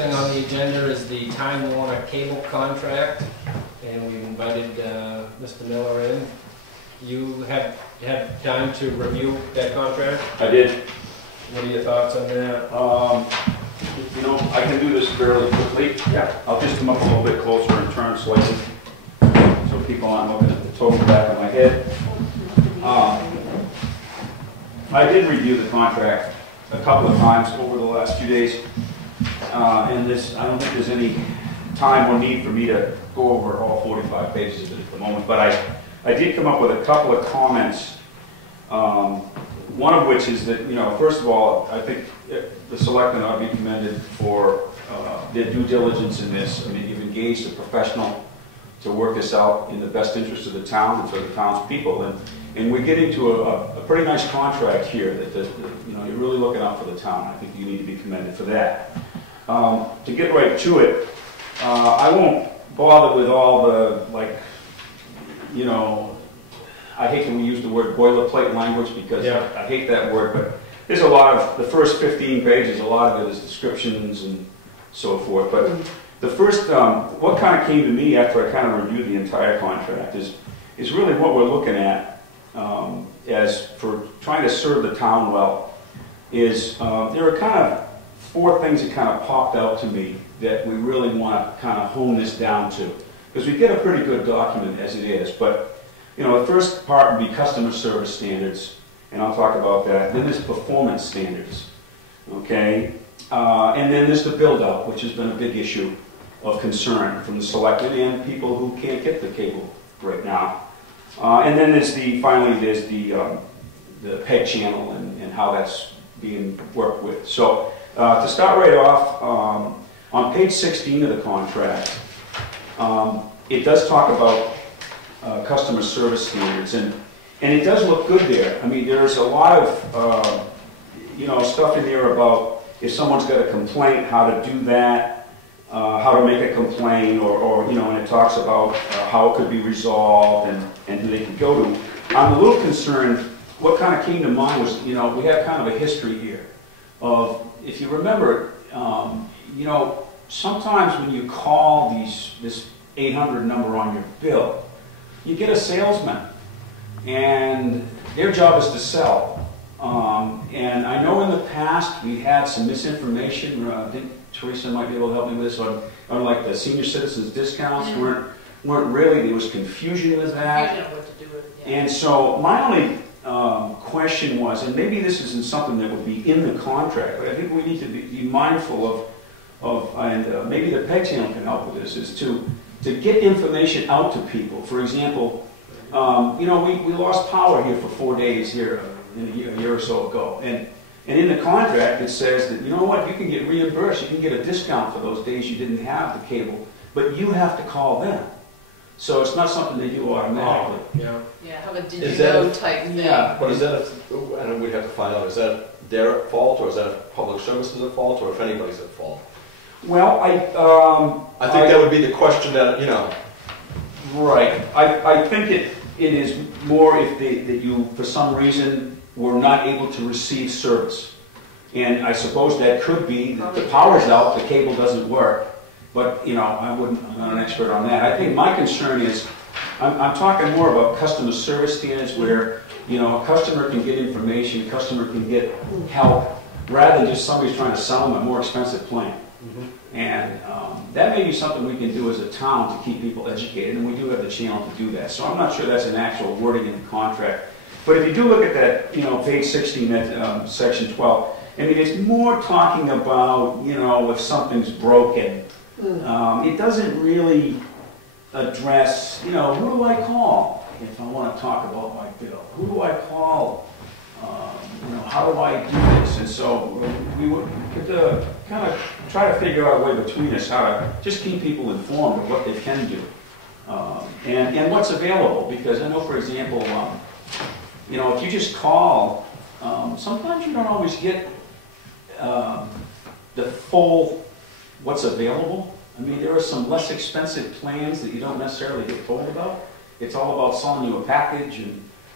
thing on the agenda is the Time Warner cable contract, and we've invited Mr. Miller in. You have had time to review that contract? I did. What are your thoughts on that? You know, I can do this fairly quickly. Yeah. I'll just come up a little bit closer and turn slightly so people aren't looking at the total back of my head. I did review the contract a couple of times over the last few days, and I don't think there's any time or need for me to go over all 45 pages of it at the moment, but I did come up with a couple of comments, one of which is that, you know, first of all, I think the selectmen ought to be commended for their due diligence in this. I mean, you've engaged a professional to work this out in the best interest of the town and for the town's people, and we're getting to a pretty nice contract here that you know, you're really looking out for the town. I think you need to be commended for that. To get right to it, I won't bother with all the, like, you know, I hate when we use the word boilerplate language because I hate that word, but there's a lot of, the first 15 pages, a lot of it is descriptions and so forth. But the first, what kind of came to me after I kind of reviewed the entire contract is really what we're looking at as for trying to serve the town well, is there are kind of 4 things that kind of popped out to me that we really want to kind of hone this down to. Because we get a pretty good document as it is, but you know, the first part would be customer service standards, and I'll talk about that. Then there's performance standards, okay? And then there's the build-out, which has been a big issue of concern from the selectmen and people who can't get the cable right now. And then there's finally there's the PEG channel and how that's being worked with. So to start right off, on page 16 of the contract, it does talk about customer service standards, and it does look good there. I mean, there's a lot of you know, stuff in there about if someone's got a complaint, how to do that, how to make a complaint, or you know, and it talks about how it could be resolved and who they could go to. I'm a little concerned. What kind of came to mind was, you know, we have kind of a history here of, if you remember, you know, sometimes when you call this 800 number on your bill, you get a salesman, and their job is to sell. And I know in the past we had some misinformation. I think Teresa might be able to help me with this on like the senior citizens discounts weren't really, there was confusion with that. You know what to do with it. Yeah. And so my only question was, and maybe this isn't something that would be in the contract, but I think we need to be mindful of and maybe the PEG channel can help with this, is to get information out to people. For example, you know, we lost power here for 4 days here a year or so ago, and in the contract it says that, you know what, you can get reimbursed, you can get a discount for those days you didn't have the cable, but you have to call them. So it's not something they do automatically. Yeah. Yeah, have a did you know type thing. Yeah. But is that, and we'd have to find out, is that their fault, or is that public services at fault, or if anybody's at fault? Well, I think that would be the question that, you know. Right. I think it is more if that you, for some reason, were not able to receive service. And I suppose that could be that the power's out, the cable doesn't work. But, you know, I'm not an expert on that. I think my concern is, I'm talking more about customer service standards where, you know, a customer can get information, a customer can get help, rather than just somebody's trying to sell them a more expensive plan. And that may be something we can do as a town to keep people educated, and we do have the channel to do that. So I'm not sure that's an actual wording in the contract. But if you do look at that, you know, page 16, that section 12, I mean, it's more talking about, you know, if something's broken. It doesn't really address, you know, who do I call if I want to talk about my bill? Who do I call? You know, how do I do this? And so we would kind of try to figure out a way between us how to just keep people informed of what they can do and what's available. Because I know, for example, you know, if you just call, sometimes you don't always get the full what's available. I mean, there are some less expensive plans that you don't necessarily get told about. It's all about selling you a package,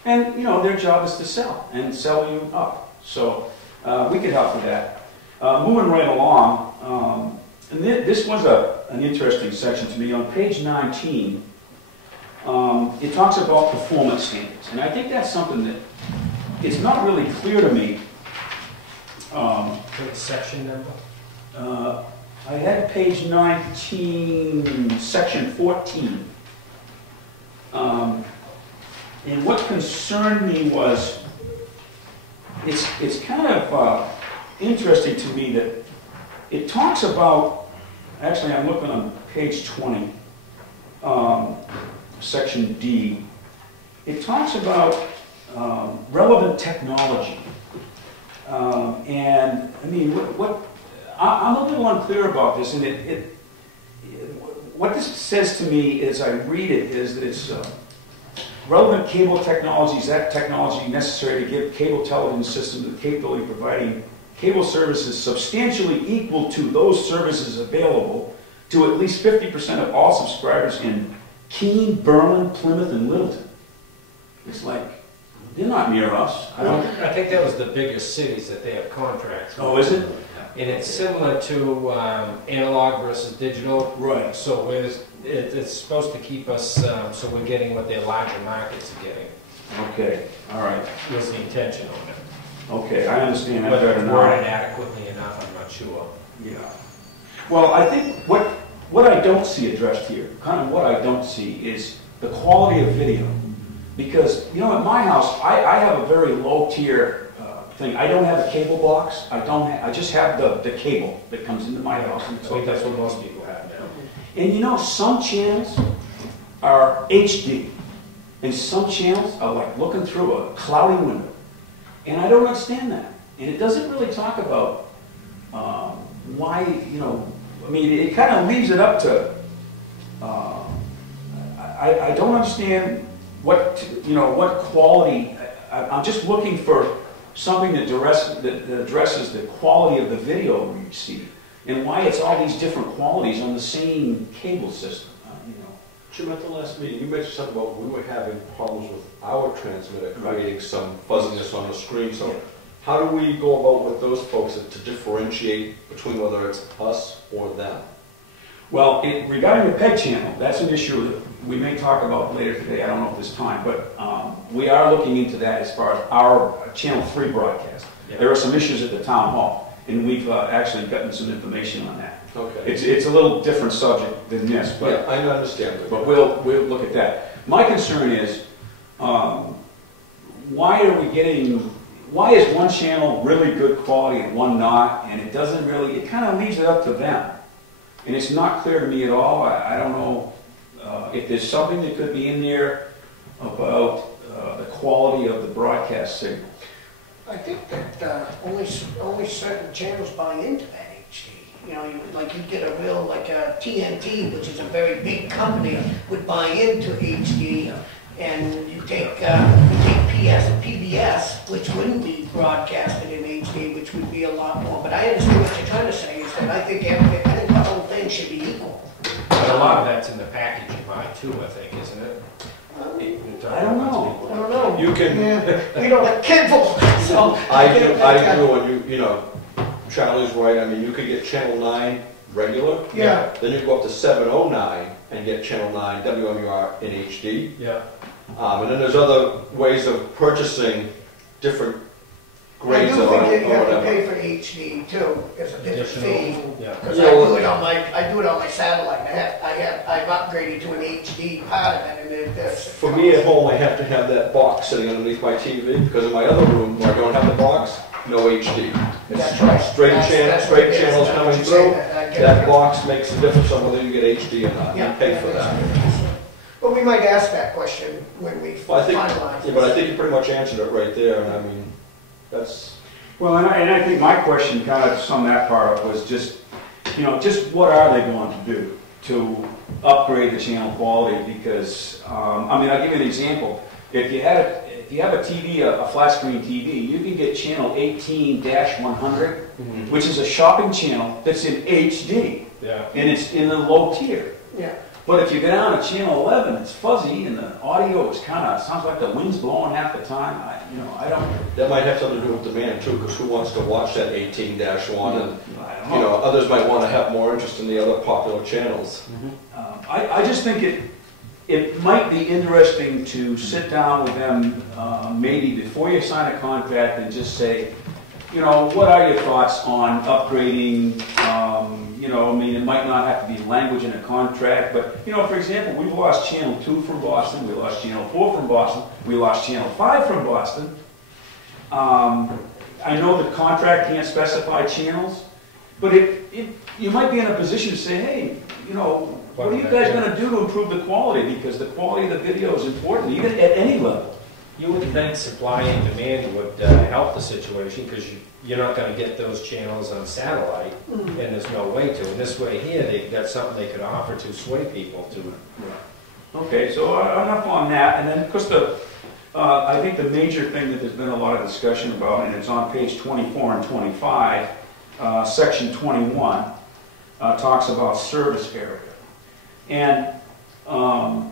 and you know, their job is to sell and sell you up. So we could help with that. Moving right along, and this was an interesting section to me. On page 19, it talks about performance standards. And I think that's something that it's not really clear to me. Section number? I had page 19, section 14. And what concerned me was, it's kind of interesting to me that it talks about, actually I'm looking on page 20, section D. It talks about relevant technology. And I mean, I'm a little unclear about this, and what this says to me as I read it is that it's relevant cable technology is that technology necessary to give cable television systems the capability of providing cable services substantially equal to those services available to at least 50% of all subscribers in Keene, Berlin, Plymouth, and Littleton. It's like, they're not near us. I think that was the biggest cities that they have contracts with. Oh, is it? And it's similar to analog versus digital. Right. So it's supposed to keep us, so we're getting what their larger markets are getting. Okay, all right. Was the intention on it. Okay, I understand that Whether better it's now. worded adequately enough, I'm not sure. Yeah. Well, I think what I don't see addressed here, kind of what I don't see is the quality of video. Because, you know, at my house, I have a very low tier thing. I don't have a cable box. I just have the cable that comes into my house. I think that's what most people have now. And you know, some channels are HD, and some channels are like looking through a cloudy window. And I don't understand that. And it doesn't really talk about why, you know, I mean, it kind of leaves it up to, I don't understand what quality, I'm just looking for something that addresses the quality of the video we receive, and why it's all these different qualities on the same cable system. You know. Jim, at the last meeting, you mentioned something about we were having problems with our transmitter creating some fuzziness on the screen. So how do we go about with those folks to differentiate between whether it's us or them? Well, regarding the PEG channel, that's an issue that we may talk about later today. I don't know if there's time, but we are looking into that as far as our Channel 3 broadcast. Yeah. There are some issues at the town hall, and we've actually gotten some information on that. Okay. It's a little different subject than this, but yeah, I understand. But we'll look at that. My concern is why is one channel really good quality and one not? And it doesn't really. It kind of leaves it up to them. And it's not clear to me at all. I don't know if there's something that could be in there about the quality of the broadcast signal. I think that only certain channels buy into that HD. You know, you get a real, like a TNT, which is a very big company, would buy into HD. And you take PBS, which wouldn't be broadcasted in HD, which would be a lot more. But I understand what you're trying to say, is that I think the whole thing should be equal. But a lot of that's in the package you buy too, I think, isn't it? I don't know. I don't know. You can. Yeah, we don't have cable, so. I do, and you know, Charlie's right. I mean, you could get Channel 9 regular. Yeah. Then you go up to 709 and get Channel 9 WMUR in HD. Yeah. And then there's other ways of purchasing different grades I do of think you have to whatever. pay for HD too, as a different fee. Yeah. Because Yeah, I well- do it on my satellite. I've upgraded to an HD part of it, and For me at home, I have to have that box sitting underneath my TV because in my other room where I don't have the box, no HD. That's right. Straight That's straight what it is. channels That's coming what you're saying. through. I get That it. box makes a difference on whether you get HD or not. Yeah. You pay for that. But we might ask that question when we Well, I think, finalize. yeah, but I think you pretty much answered it right there, and I mean, that's. Well, and I think my question, kind of to sum that part up, was just, you know, just what are they going to do to upgrade the channel quality? Because, I mean, I'll give you an example. If you have a TV, a flat screen TV, you can get channel 18-100, which is a shopping channel that's in HD. Yeah. And it's in the low tier. Yeah. But if you go down to channel 11, it's fuzzy and the audio is kind of, sounds like the wind's blowing half the time. I don't. That might have something to do with demand too, because who wants to watch that 18-1? And, I don't know. others might want to have more interest in the other popular channels. I just think it might be interesting to sit down with them maybe before you sign a contract and just say, what are your thoughts on upgrading? It might not have to be language in a contract, but, for example, we've lost channel 2 from Boston, we lost channel 4 from Boston, we lost channel 5 from Boston. I know the contract can't specify channels, but you might be in a position to say, hey, what are you guys going to do to improve the quality? Because the quality of the video is important, even at any level. You would think supply and demand would help the situation, because you're not going to get those channels on satellite, and there's no way to. And this way here, they've got something they could offer to sway people to. Okay, so enough on that. And then, of course, I think the major thing that there's been a lot of discussion about, and it's on page 24 and 25, section 21, talks about service area. And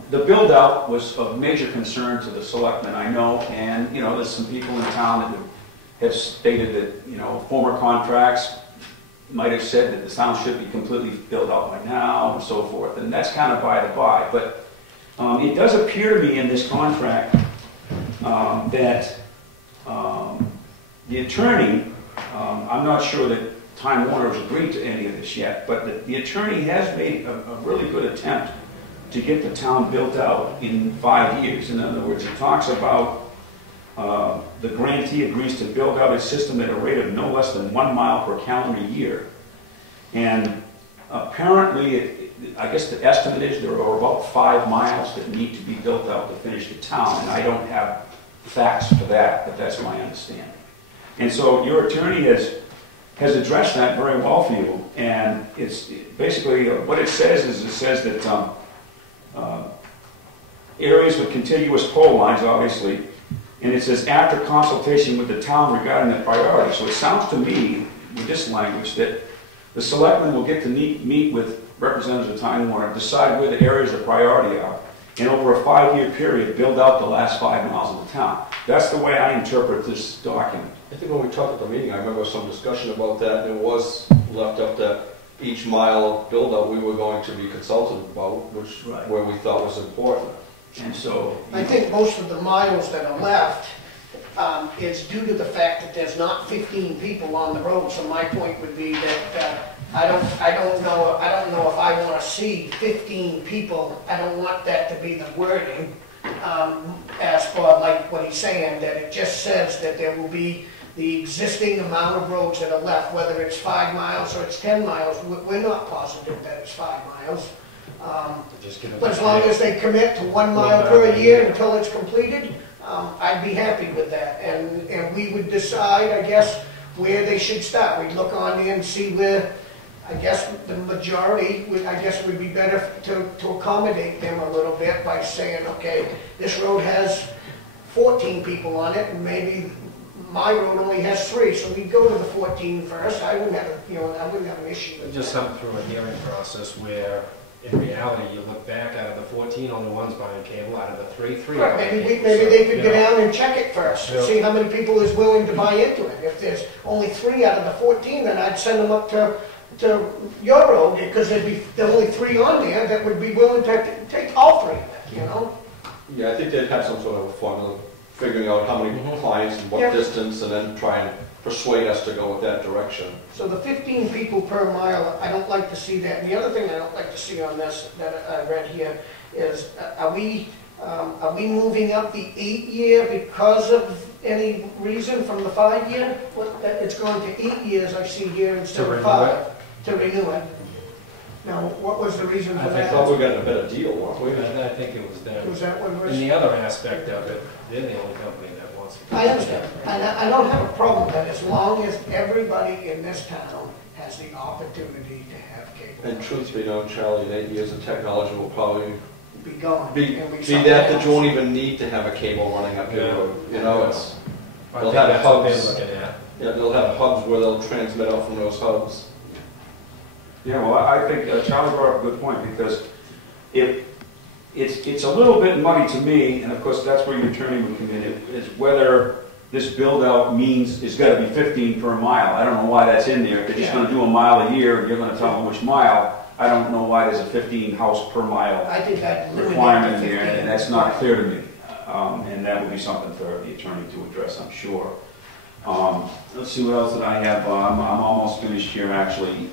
the build-out was of major concern to the selectmen, I know, and there's some people in town that have stated that former contracts might have said that the town should be completely built out by now and so forth, and that's kind of by the by. But it does appear to me in this contract that the attorney, I'm not sure that Time Warner has agreed to any of this yet, but the attorney has made a really good attempt to get the town built out in 5 years. In other words, it talks about the grantee agrees to build out a system at a rate of no less than 1 mile per calendar year. And apparently, I guess the estimate is there are about 5 miles that need to be built out to finish the town. And I don't have facts for that, but that's my understanding. And so your attorney has addressed that very well for you. And it's basically what it says is that areas with contiguous pole lines, obviously, and it says after consultation with the town regarding the priority. So it sounds to me, with this language, that the selectmen will get to meet with representatives of Time Warner, decide where the areas of priority are, and over a 5-year period, build out the last 5 miles of the town. That's the way I interpret this document. I think when we talked at the meeting, I remember some discussion about that, and it was left up that each mile of build-out we were going to be consulted about, which where we thought was important. And so I think most of the miles that are left is due to the fact that there's not 15 people on the road. So my point would be that I don't know if I want to see 15 people. I don't want that to be the wording. As for like what he's saying, that it just says that there will be the existing amount of roads that are left, whether it's 5 miles or it's 10 miles. We're not positive that it's 5 miles. But as long as they commit to 1 mile per year until it's completed, I'd be happy with that. And we would decide, I guess, where they should start. We'd look on in and see where, I guess, the majority, I guess, would be better to accommodate them a little bit by saying, okay, this road has 14 people on it, and maybe my road only has 3, so we'd go to the 14 first. I wouldn't have, I wouldn't have an issue with Just that. something through a hearing process where, in reality, you look back, out of the 14, only one's buying cable. Out of the 3 are Right, buying maybe cable. they could go down and check it first, Yeah. see how many people is willing to buy into it. If there's only 3 out of the 14, then I'd send them up to your road, because there'd be only 3 on there that would be willing to take all 3 of it, Yeah, I think they'd have some sort of a formula, figuring out how many clients and what distance, and then try and persuade us to go with that direction. So the 15 people per mile, I don't like to see that. And the other thing I don't like to see on this that I read here is, are we moving up the 8-year because of any reason from the 5-year? It's gone to 8 years, I see here, instead of 5, to renew it. Now, what was the reason for I that? thought we got a better deal, weren't we? I think it was them. Was that one? And the other aspect of it, they're the only company that wants to. I understand. And I don't have a problem with that, as long as everybody in this town has the opportunity to have cable. And truth be known, Charlie, in 8 years, the technology will probably Be gone. be And we that something you won't else. even need to have a cable running up your Yeah. road. It's, I they'll think have that's what they're hubs. looking at. They'll have hubs where they'll transmit out from those hubs. Yeah, well, I think Charlie brought up a good point, because it's a little bit muddy to me, and of course that's where your attorney would come in, is whether this build-out means it's got to be 15 per mile. I don't know why that's in there. If they're just going to do a mile a year, and you're going to tell them which mile. I don't know why there's a 15 house per mile I think that requirement there, and that's not clear to me. And that would be something for the attorney to address, I'm sure. Let's see, what else did I have? I'm almost finished here, actually.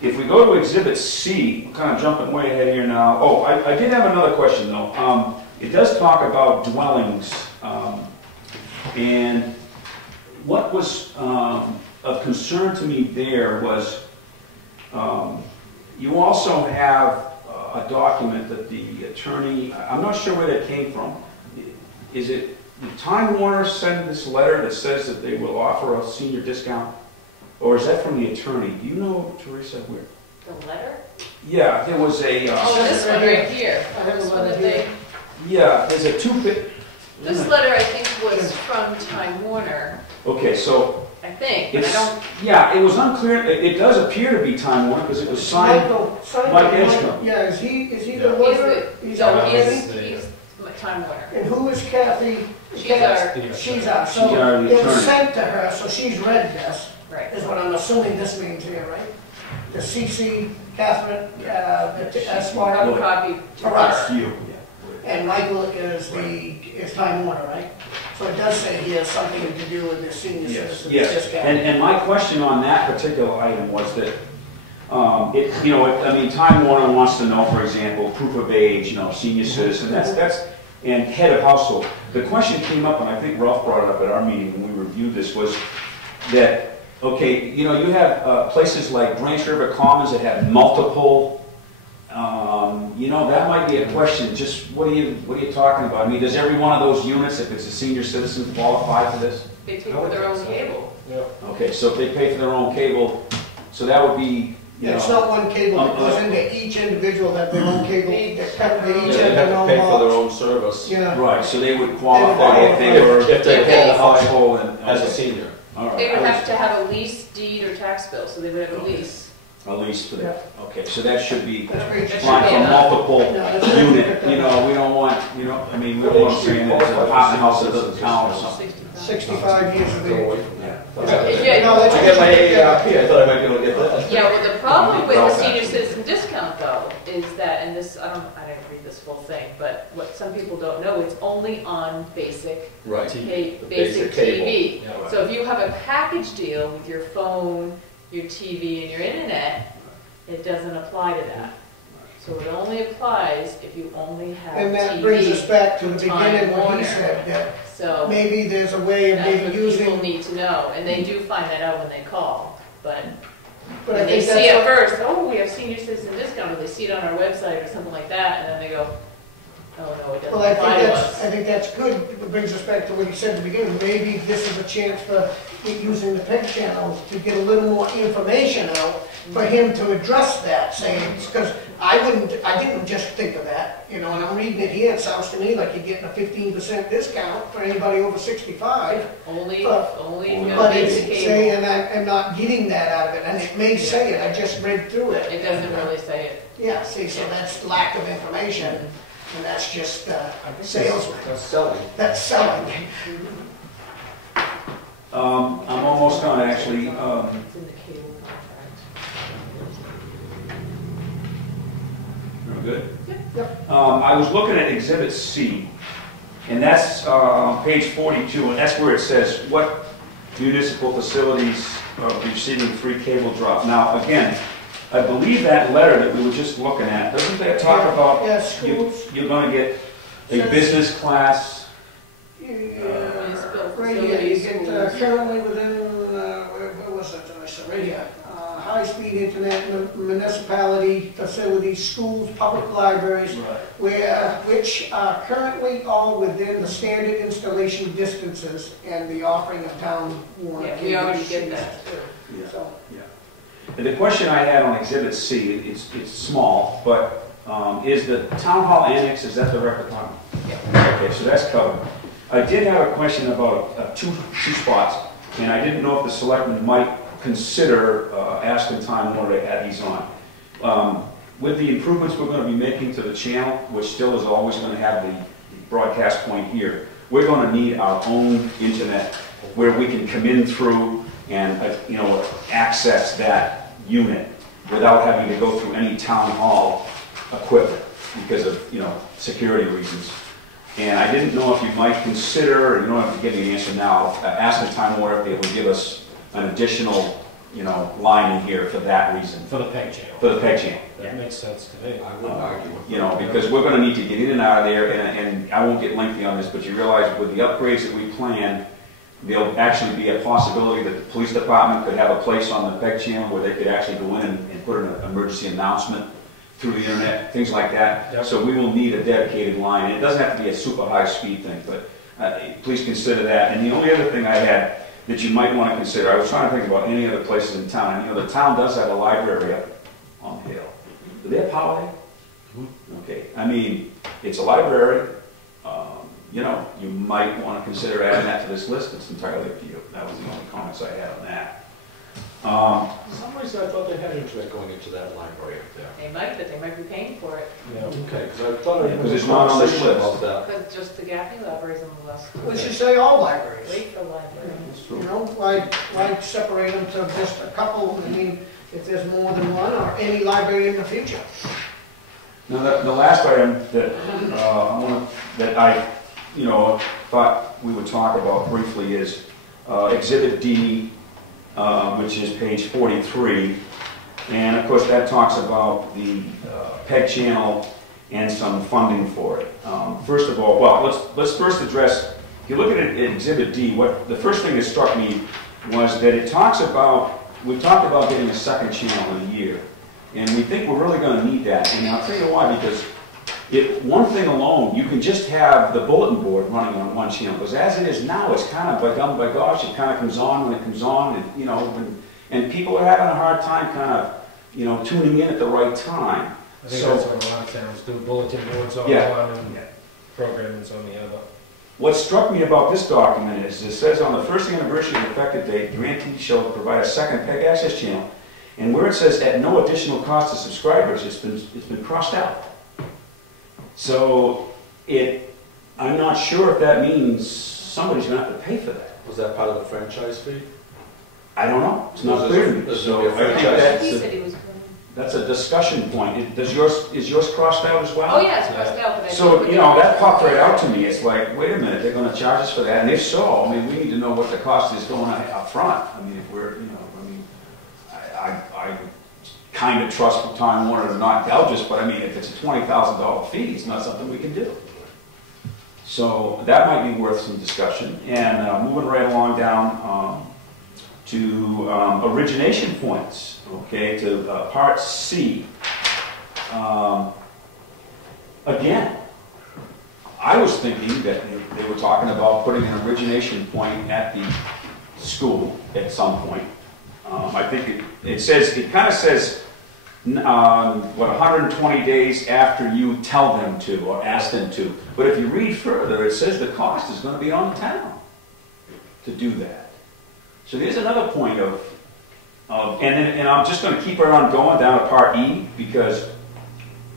If we go to Exhibit C, I'm kind of jumping way ahead here now. Oh, I did have another question, though. It does talk about dwellings. And what was of concern to me there was you also have a document that the attorney, I'm not sure where that came from. Is it, did Time Warner send this letter that says that they will offer a senior discount? Or is that from the attorney? Do you know, Teresa, where? The letter? Yeah, there was a... Oh, this one right here. I have a This one letter that here. yeah, there's a two-bit... This letter, I think, was from Time Warner, Okay, so... I think, but I It's, don't, yeah, it was unclear. It does appear to be Time Warner because it was signed... Mike Edgecombe. Yeah, is he the he's lawyer? the, our no, attorney? he's Time Warner. And who is Kathy? She's our, She's our, She's our so it was attorney. sent to her, so she's read this, right. is what I'm assuming this means here, right? The CC, Catherine, I have a copy to For us. her. You. and Michael is Time Warner, right? So it does say here something to do with the senior Yes, citizens yes. discount. And my question on that particular item was that, I mean, Time Warner wants to know, for example, proof of age, senior citizen, and head of household. The question came up, and I think Ralph brought it up at our meeting when we reviewed this, was that, okay, you have places like Branch River Commons that have multiple, that might be a question, just what are you talking about? I mean, does every one of those units, if it's a senior citizen, qualify for this? They pay for their own cable. Yeah. Okay, so if they pay for their own cable, so that would be, It's not one cable that goes into each individual that their own cable, they each Yeah, have they their have to own pay for their box. own service Yeah. right, so they would qualify if they were if they head of qualify household and... as a senior. All right, They would I was- have to have a lease deed or tax bill, so they would have a lease. A lease for that, okay, so that should be That's great. That should fine be for enough. multiple Yeah, that's unit, good. we don't want, we don't want saying that it's an apartment house that doesn't count or something. 65 years of Go age. away from that. Yeah, No, that's I get my AARP, I thought I might be able to get that. yeah, well, the problem with the Okay. senior citizen discount though, is that, and this, I didn't read this full thing, but what some people don't know, it's only on basic, Right. basic cable. TV. Yeah, right. So if you have a package deal with your phone, your TV, and your internet, it doesn't apply to that. So it only applies if you only have And that brings us TV. back to the Time beginning when he Warner. said that So maybe there's a way of that's maybe what people using, need to know, and they do find that out when they call. But but I when they think see it that's, first, oh, we have senior citizen discount, or they see it on our website or something like that, and then they go, oh, no, it doesn't well, I apply think to that's, us. I think that's good. It brings us back to what you said at the beginning. Maybe this is a chance for using the PEG channel to get a little more information out for him to address that, saying, because I didn't just think of that, and I'm reading it here, it sounds to me like you're getting a 15% discount for anybody over 65. Only, But- only if you have But it's basic saying, cable. I'm not getting that out of it, and it may say it, I just read through it. It doesn't really say it. Yeah, see, so that's lack of information, and that's just salesman, That's selling. that's selling. I'm almost done, actually. It's in the cable contract. Real good? Yep. I was looking at Exhibit C, and that's page 42, and that's where it says what municipal facilities are receiving free cable drop. Now, again, I believe that letter that we were just looking at, doesn't that talk about Yeah, schools, you're going to get a business class? Municipal right here, you facilities, get schools. currently within, where was that, I said, right here. High-speed internet, municipality facilities, schools, public libraries, which are currently all within the standard installation distances and the offering of town warrant. Yeah, we already get that too. So, And the question I had on Exhibit C, it's small, but is the town hall annex, is that the rec department? Yeah. Okay, so that's covered. I did have a question about two spots, and I didn't know if the selectmen might consider asking Time Warner to add these on. with the improvements we're going to be making to the channel, which still is always going to have the broadcast point here, we're going to need our own internet where we can come in through and access that unit without having to go through any town hall equipment because of security reasons. And I didn't know if you might consider, you don't have to give me an answer now, asking Time Warner if they would give us an additional line in here for that reason. For the PEG channel. For the PEG channel. That makes sense to me. I wouldn't argue with Because we're going to need to get in and out of there, and I won't get lengthy on this, but you realize with the upgrades that we plan, there'll actually be a possibility that the police department could have a place on the PEG channel where they could actually go in and put an emergency announcement through the internet, things like that. Yep. So we will need a dedicated line. And it doesn't have to be a super high speed thing, but please consider that. And the only other thing I had that you might want to consider, I was trying to think about any other places in town. The town does have a library up on the hill. Do they have power there? Okay. I mean, it's a library. You might want to consider adding that to this list. It's entirely up to you. That was the only comments I had on that. For some reason I thought they had internet going into that library up there. They might, but they might be paying for it. Yeah. Okay, because I thought I Yeah, had 'cause a it's not on this conversation list. about that. Because just the Gaffney library's on the list. We should say all libraries. Wakefield library. Why separate them to just a couple? I mean, if there's more than one, or any library in the future. Now, the last item that I thought we would talk about briefly is Exhibit D, which is page 43, and of course that talks about the PEG channel and some funding for it. First of all, let's first address. If you look at it, Exhibit D, the first thing that struck me was that it talks about, we talked about getting a second channel in a year, and we think we're really going to need that. And I'll tell you why, because one thing alone, you can just have the bulletin board running on one channel, because as it is now, it's kind of by gosh, it kind of comes on when it comes on, and people are having a hard time kind of, tuning in at the right time. I think that's what a lot of towns do, bulletin boards on one and programming's on the other. What struck me about this document is it says on the first anniversary of the effective date, grantee shall provide a second PEG access channel, and where it says at no additional cost to subscribers, it's been crossed out. So I'm not sure if that means somebody's going to have to pay for that. Was that part of the franchise fee? I don't know. It's not clear to me. So I think He said he was. that's a discussion point. Is yours crossed out as well? Oh yeah, it's crossed out. But I So, think we that popped right out to me. It's like, wait a minute, they're going to charge us for that. And if so, I mean, we need to know what the cost is going up front. I mean, if we're, I kind of trust the Time Warner to not gouge us, but I mean, if it's a $20,000 fee, it's not something we can do. So that might be worth some discussion. And moving right along down to origination points, okay, to Part C. Again, I was thinking that they were talking about putting an origination point at the school at some point. I think it kind of says, 120 days after you tell them to or ask them to. But if you read further, it says the cost is going to be on the town to do that. So there's another point and I'm just going to keep right on going down to Part E, because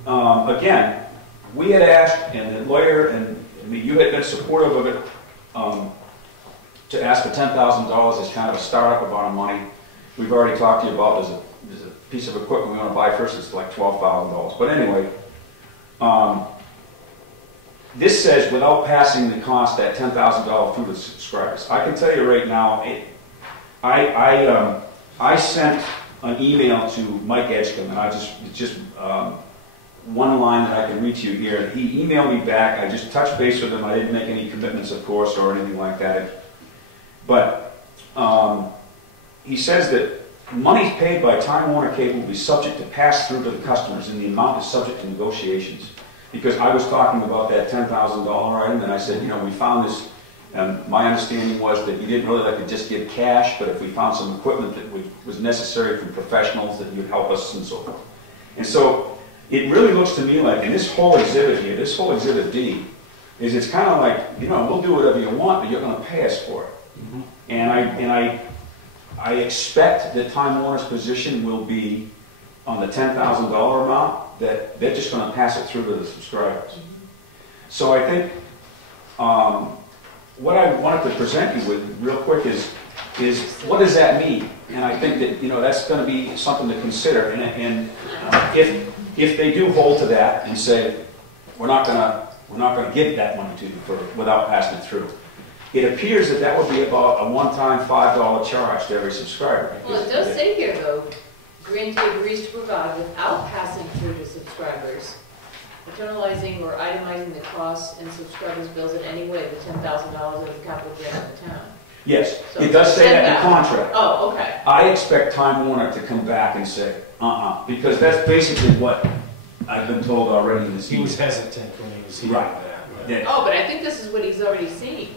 again, we had asked, and the lawyer, and I mean, you had been supportive of it, to ask for $10,000 as kind of a startup amount of money. We've already talked to you about there's a piece of equipment we want to buy first. It's like $12,000. But anyway, this says without passing the cost at $10,000 through the subscribers. I can tell you right now, I sent an email to Mike Edgecombe, and it's just one line that I can read to you here. He emailed me back. I just touched base with him. I didn't make any commitments, of course, or anything like that. But he says that monies paid by Time Warner Cable will be subject to pass through to the customers, and the amount is subject to negotiations. Because I was talking about that $10,000 item, and I said, we found this, and my understanding was that you didn't really like to just give cash, but if we found some equipment that was necessary from professionals, that you'd help us and so forth. And so it really looks to me like, in this whole exhibit here, this whole Exhibit D, it's kind of like, we'll do whatever you want, but you're going to pay us for it. Mm-hmm. And I expect that Time Warner's position will be on the $10,000 amount, that they're just gonna pass it through to the subscribers. So I think, what I wanted to present you with real quick is what does that mean? And I think that, you know, that's gonna be something to consider, and if they do hold to that and say, we're not gonna give that money to you without passing it through, it appears that that would be about a one-time $5 charge to every subscriber. Well, it does say here, though, grantee agrees to provide without passing through to subscribers, internalizing or itemizing the costs and subscribers' bills in any way, the $10,000 of the capital grant of the town. Yes, So it does say that in the $10,000. contract. Oh, okay. I expect Time Warner to come back and say, because that's basically what I've been told already in this He was meeting. hesitant when he was hearing Right. that. That- Oh, but I think this is what he's already seen.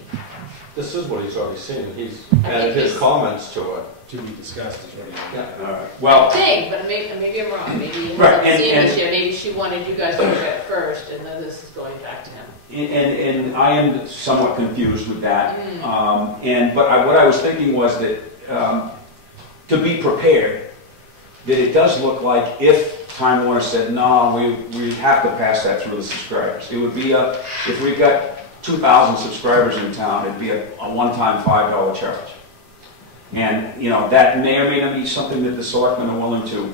This is what he's already seen. He's I added think his he's- comments to it. To be discussed is what he. Yeah. All right. Well, Thing, but maybe I'm wrong. Maybe he Right, hasn't seen and- this yet. Maybe she wanted you guys to look at it first, and then this is going back to him. and I am somewhat confused with that. Mm. What I was thinking was that to be prepared, that it does look like if Time Warner said, no, we have to pass that through the subscribers. It would be if we've got 2,000 subscribers in town, it'd be a one-time $5 charge. And, you know, that may or may not be something that the selectmen are willing to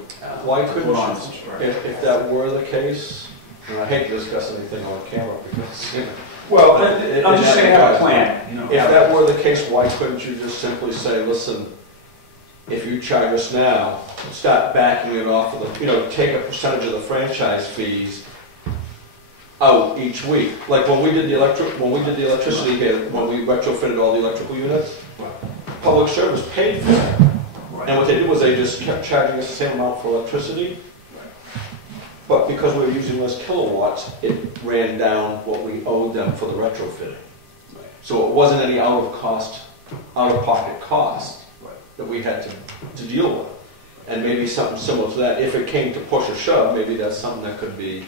Why couldn't put on you, subscribers. if that were the case, and I hate to discuss anything on camera because, you know, Well, I'm just saying have a plan, you know. if that were the case, why couldn't you just simply say, listen, if you charge us now, start backing it off of the, you know, take a percentage of the franchise fees out each week. Like when we did the electricity here, when we retrofitted all the electrical units, public service paid for it. And what they did was they just kept charging us the same amount for electricity. But because we were using less kilowatts, it ran down what we owed them for the retrofitting. So it wasn't any out-of-pocket cost that we had to deal with. And maybe something similar to that. If it came to push or shove, maybe that's something that could be.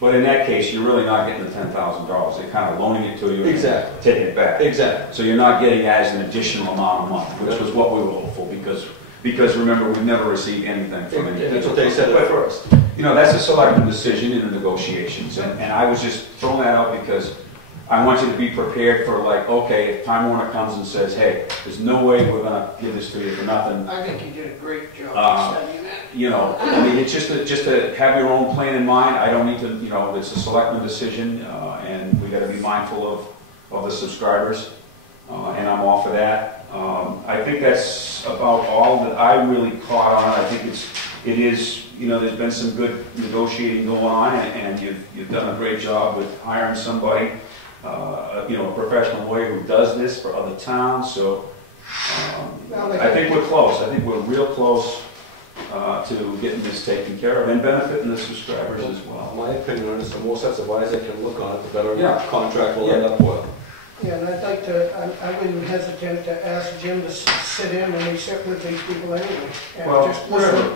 But in that case, you're really not getting the $10,000. They're kind of loaning it to you. Exactly. And taking it back. Exactly. So you're not getting it as an additional amount of money, which was what we were hopeful, because remember, we've never received anything from any. That's what they said at first. You know, that's a selectman decision in the negotiations, and I was just throwing that out because I want you to be prepared for, like, okay, if Time Warner comes and says, hey, there's no way we're gonna give this to you for nothing. I think you did a great job studying that. You know, I mean, it's just to have your own plan in mind. I don't need to, you know, it's a selectman decision, and we gotta be mindful of the subscribers, and I'm all for that. I think that's about all that I really caught on. I think it is, you know, there's been some good negotiating going on, and you've done a great job with hiring somebody, you know, a professional lawyer who does this for other towns. So I think we're close. I think we're real close to getting this taken care of and benefiting the subscribers as well. My opinion on this, the more sets of eyes they can look on it, the better Yeah. contract we'll end up with. Yeah, and I'd like to, I wouldn't hesitate to ask Jim to sit in and we sit with these people anyway. And Well, just listen,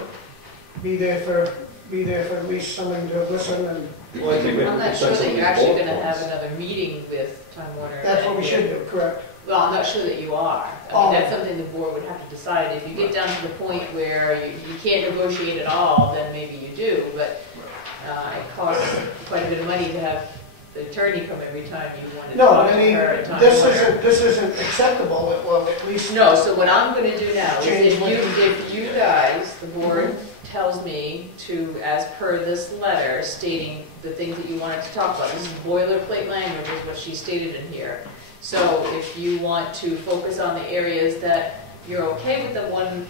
be there for at least someone to listen, and Well, I think I'm not sure that you're actually gonna have another meeting with Time Warner. that's what we should do, correct? Well, I'm not sure that you are. I mean, that's something the board would have to decide. If you get down to the point where you can't negotiate at all, then maybe you do, but it costs quite a bit of money to have the attorney come every time you want to No, talk I to mean, her at Time this Warner. isn't acceptable, well, at least. No, so what I'm gonna do now is Change if you guys, the board tells me to, as per this letter stating the things that you wanted to talk about, this is boilerplate language is what she stated in here. So if you want to focus on the areas that you're okay with the 1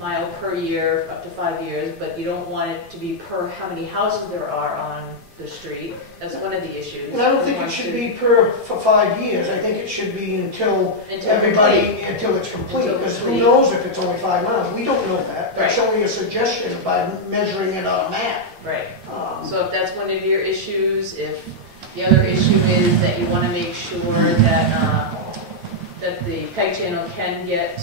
mile per year, up to 5 years, but you don't want it to be per how many houses there are on the street, that's one of the issues. And I don't think You it want should to- be for 5 years, I think it should be until everybody, until it's complete, Until because who complete. knows if it's only 5 miles, we don't know that. That's Right. only a suggestion by measuring it on a map. Right. Um, So if that's one of your issues, if the other issue is that you want to make sure that, that the PEG channel can get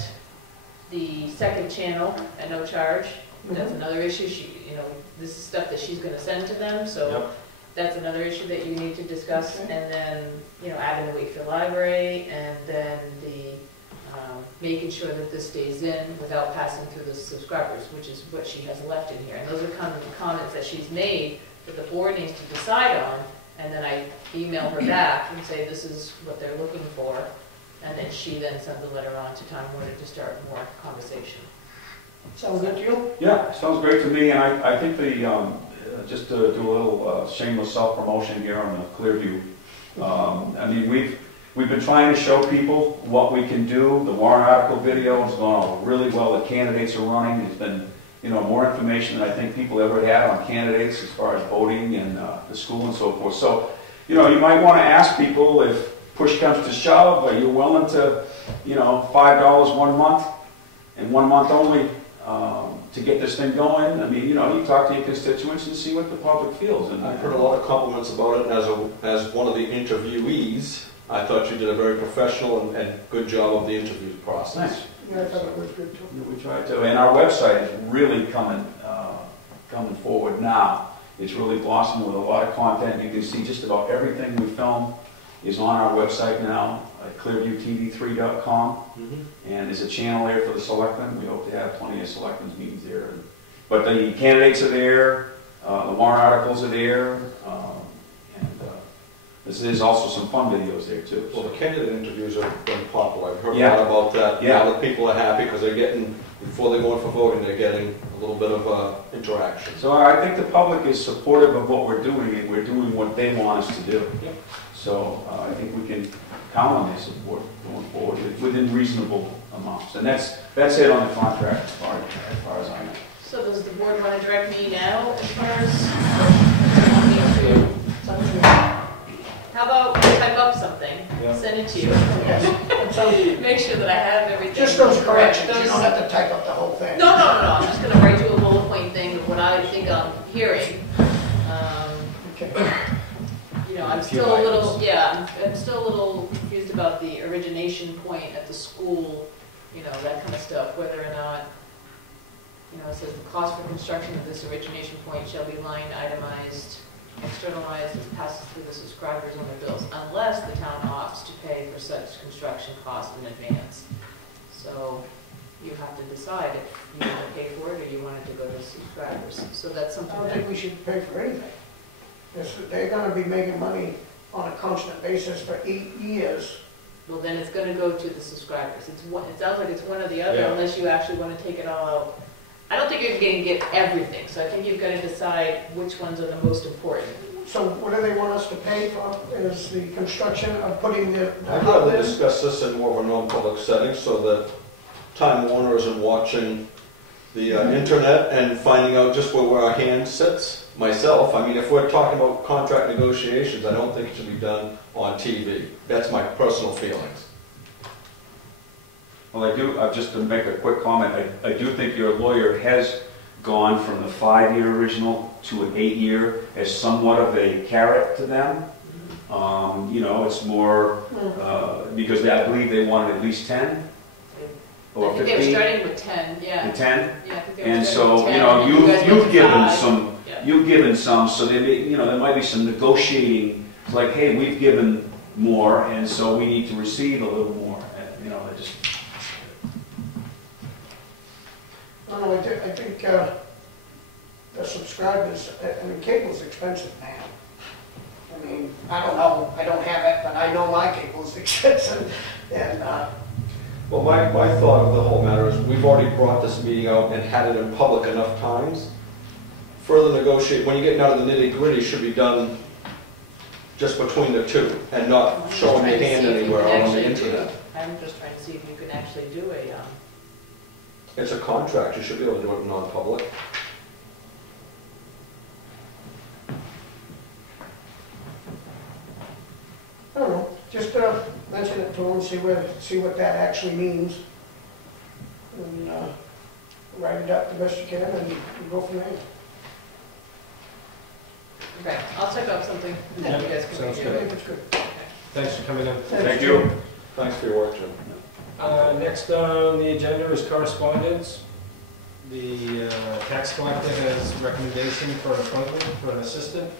the second channel at no charge, that's another issue. You know, this is stuff that she's gonna send to them, so Yep. that's another issue that you need to discuss. Okay. And then, you know, adding the Wakefield Library, and then the making sure that this stays in without passing through the subscribers, which is what she has left in here. And those are kind of the comments that she's made that the board needs to decide on, and then I email her back and say this is what they're looking for, and then she then sends a letter on to Time Warner to start more conversation. Sound good to you? Yeah, sounds great to me, and I think the, just to do a little shameless self-promotion here on the ClearView. I mean, we've been trying to show people what we can do. The warrant article video has gone really well. The candidates are running. There's been, you know, more information than I think people ever had on candidates as far as voting and the school and so forth. So, you know, you might want to ask people, if push comes to shove, are you willing to, you know, $5 1 month and 1 month only to get this thing going? I mean, you know, you talk to your constituents and see what the public feels. And I've heard a lot of compliments about it, and as one of the interviewees, I thought you did a very professional and good job of the interview process. Nice. Yeah, I thought it was good too. We tried to, and our website is really coming forward now. It's really blossoming with a lot of content. You can see just about everything we film is on our website now at ClearViewTV3.com. And there's a channel there for the selectmen. We hope to have plenty of selectmen's meetings there. But the candidates are there, the warrant articles are there, there's also some fun videos there too. Well, the candidate interviews have been popular. I've heard Yeah. a lot about that. Yeah. Now that people are happy because they're getting, before they go in for voting, they're getting a little bit of interaction. So I think the public is supportive of what we're doing, and we're doing what they want us to do. Yep. So I think we can count on their support going forward within reasonable amounts. And that's it on the contract as far as I know. So does the board want to direct me now as far as you want me to something? How about I type up something, send it to you, Yes. So make sure that I have everything. just those corrections, Those- you don't have to type up the whole thing. No, I'm just gonna write you a bullet point thing of what I think I'm hearing. Okay. You know, I'm still a little, I'm still a little confused about the origination point at the school, you know, that kind of stuff, whether or not, you know, it says the cost for construction of this origination point shall be line itemized, externalized as passes through the subscribers on their bills, unless the town opts to pay for such construction costs in advance. So you have to decide if you want to pay for it or you want it to go to subscribers. So that's I something don't that, think we should pay for anything. They're gonna be making money on a constant basis for 8 years. well, then it's going to go to the subscribers. It's one, it sounds like it's one or the other Yeah. unless you actually want to take it all out. I don't think you're going to get everything, so I think you've got to decide which ones are the most important. So what do they want us to pay for, is the construction of putting the I'd hub rather in? discuss this in more of a non-public setting so that Time Warner isn't watching the internet and finding out just where our hand sits. Myself, I mean, if we're talking about contract negotiations, I don't think it should be done on TV. That's my personal feelings. Well, I do, just to make a quick comment, I do think your lawyer has gone from the 5-year original to an 8-year as somewhat of a carrot to them. You know, it's more, because I believe they wanted at least 10 or I think they were 15. starting with 10, yeah. The 10? Yeah, I think they were And starting so, with 10, you know, and you guys went you've to given 5. some, Yeah. you've given some, so there may, you know, there might be some negotiating, it's like, hey, we've given more, and so we need to receive a little more, and, you know, they just. No, I think the subscribers, I mean, cable's expensive now. I mean, I don't know, I don't have it, but I know my cable's expensive, and, Well, my thought of the whole matter is we've already brought this meeting out and had it in public enough times. Further negotiate, when you're getting out of the nitty-gritty, should be done just between the two and not showing your hand anywhere on the internet. I'm just trying to see if you can actually do a, It's a contract, you should be able to do it in non-public. I don't know, just mention it to them, see what that actually means. And write it up the best you can and go from there. okay, I'll type up something, and then you guys can Sounds review I it. think it's good. Thanks for coming in. Thank you. Thanks for your work, Jim. Next on the agenda is correspondence. The tax collector has recommendation for an appointment for an assistant.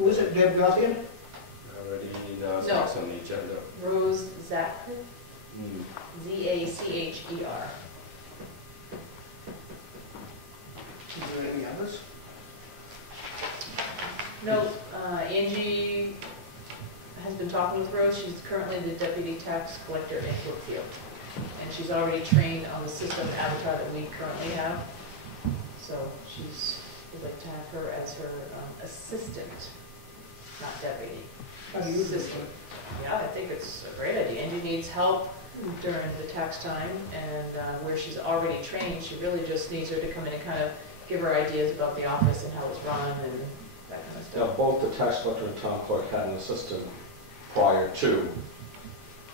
Who is it, Deb Gauthier? Already, no, it's No. next on the agenda. Rose Zacher, Hmm. Zacher. Is there any others? No, Angie has been talking with Rose. She's currently the deputy tax collector in Wakefield. And she's already trained on the system avatar that we currently have. So we'd like to have her as her assistant, not deputy. How do you do Assistant. Yeah, I think it's a great idea. Angie needs help during the tax time, and where she's already trained, she really just needs her to come in and kind of give her ideas about the office and how it's run and that kind of Now, stuff. both the tax collector and town clerk had an assistant prior to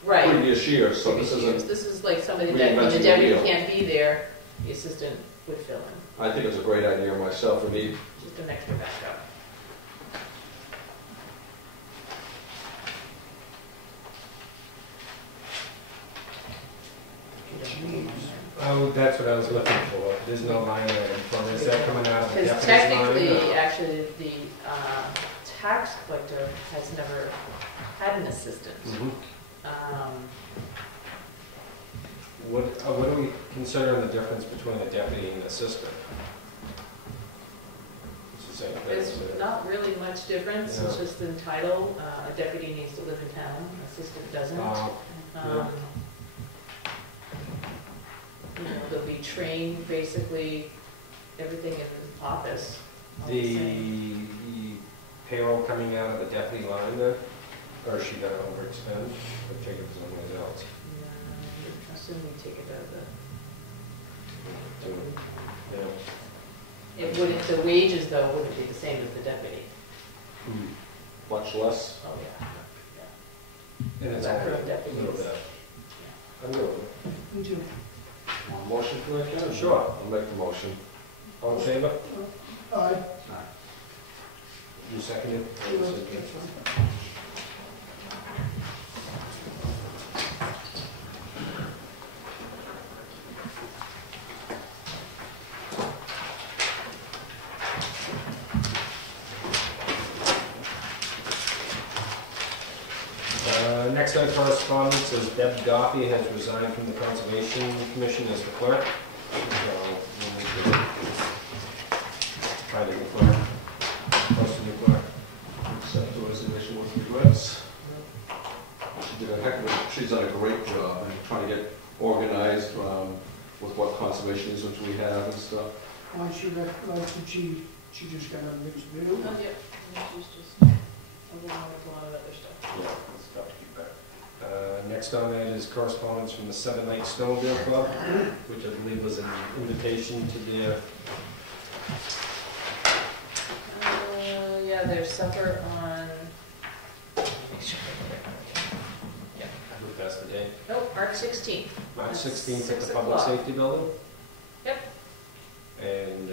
Right. previous years, so this isn't, This is like somebody that when the Reinventing the deputy wheel. can't be there, the assistant would fill in, I think it's a great idea myself. We need, just an extra backup. Oh, that's what I was looking for. There's no line item from, is that coming out of the Because deputy's line? technically, or- actually, the tax collector has never had an assistant. Mhm. Um, What do we consider the difference between a deputy and an assistant? It's the same thing, There's isn't it? not really much difference, it's Yeah. just in title. A deputy needs to live in town, an assistant doesn't. Um, You know, they'll be trained, basically, everything in the office. all the same. The payroll coming out of the deputy line then, or is she gonna overextend, or take it from somewhere else? I assume we take it out of Yeah. the, it wouldn't, the wages though wouldn't be the same as the deputy. much less. Oh, yeah. And it's Back only row a deputies. little bit. A little bit. Me too. Motion for that, Ken? Sure. I'll make the motion. All in favor? Aye. You seconded? That's fine. Next on correspondence is Deb Gauthier has resigned from the Conservation Commission as the clerk. So we'll need to find a new clerk, post a new clerk. Accept the resignation with regrets. She's done a great job in trying to get organized with what conservation easements we have and stuff. Why she recognized that she just got a mixed view? Oh, yeah, she's just, along with a lot of other stuff. Yeah, it's got to keep that. Next on that is correspondence from the Seven Night Snowmobile Club, which I believe was an invitation to their, Yeah, there's supper on, make sure I get it. Yeah. who passed the day? Nope, March 16th. March At 16th at the 6 Public o'clock. Safety Building. Yep. And